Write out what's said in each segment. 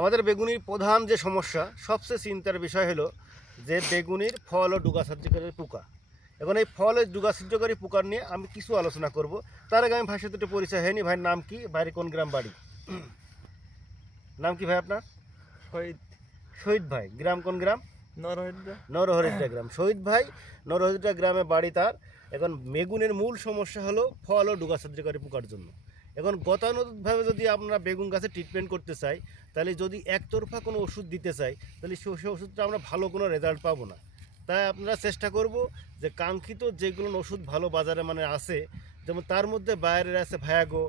আমাদের বেগুনির প্রধান যে সমস্যা, সবচেয়ে চিন্তার বিষয় হলো যে বেগুনির ফল ও ডুগা ছিদ্রকারী পোকা। এখন এই ফল ও ডুগা ছিদ্রকারী পোকার নিয়ে আমি কিছু আলোচনা করব। তার আগে আমি ভাইয়ের সাথে একটু পরিচয় হয়নি। ভাইয়ের নাম কি, বাইরে কোন গ্রাম বাড়ি? নাম কি ভাই আপনার? শহীদ শহীদ ভাই। গ্রাম কোন গ্রাম? নরহরিদ্রা। নরহরিদ্রা গ্রাম। শহীদ ভাই নরহরিদ্রা গ্রামে বাড়ি তার। এখন বেগুনের মূল সমস্যা হলো ফল ও ডুগা ছিদ্রকারী পোকার জন্য। এখন গতানুগতিকভাবে যদি আমরা বেগুন গাছে ট্রিটমেন্ট করতে চাই, তাহলে যদি একতরফা কোনো ওষুধ দিতে চাই, তাহলে সেই ওষুধটা আমরা ভালো কোনো রেজাল্ট পাবো না। তাই আপনারা চেষ্টা করব যে কাঙ্ক্ষিত যেগুলো ওষুধ ভালো বাজারে মানে আছে, যেমন তার মধ্যে বাইরের আছে ভায়াগো,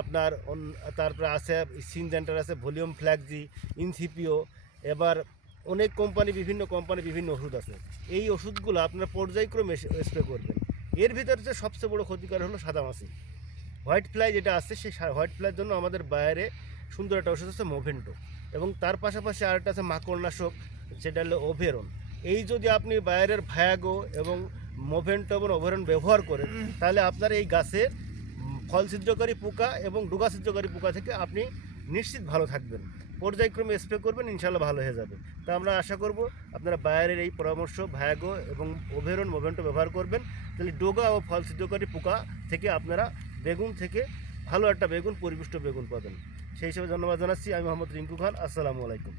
আপনার তারপরে আছে সিনজেন্টার, আছে ভলিউম ফ্ল্যাক্সি, ইনসিপিও, এবার অনেক কোম্পানি, বিভিন্ন কোম্পানি বিভিন্ন ওষুধ আছে। এই ওষুধগুলো আপনারা পর্যায়ক্রমে স্প্রে করবেন। এর ভিতরে যে সবচেয়ে বড় ক্ষতিকর হলো সাদামাছি, হোয়াইট ফ্লাই যেটা আছে, সেই হোয়াইট ফ্লাইয়ের জন্য আমাদের বাইরে সুন্দর একটা ওষুধ আছে মোভেন্টো, এবং তার পাশাপাশি আরেকটা আছে মাকড়নাশক, সেটা হলো ওভেরন। এই যদি আপনি বাইরের ভায়াগো এবং মোভেন্টো এবং ওভেরন ব্যবহার করেন, তাহলে আপনার এই গাছের ফল ছিদ্রকারী পোকা এবং ডুগা ছিদ্রকারী পোকা থেকে আপনি নিশ্চিত ভালো থাকবেন। পর্যায়ক্রমে স্প্রে করবেন, ইনশাল্লাহ ভালো হয়ে যাবে। তা আমরা আশা করব আপনারা বাইরের এই পরামর্শ ভায়াগো এবং ওভেরন মোভেন্টো ব্যবহার করবেন, তাহলে ডোগা ও ফল ছিদ্রকারী পোকা থেকে আপনারা বেগুন থেকে ভালো একটা বেগুন, পরিপুষ্ট বেগুন পাবেন। সেই হিসেবে ধন্যবাদ জানাচ্ছি। আমি মোহাম্মদ রিঙ্কু খান। আসসালামু আলাইকুম।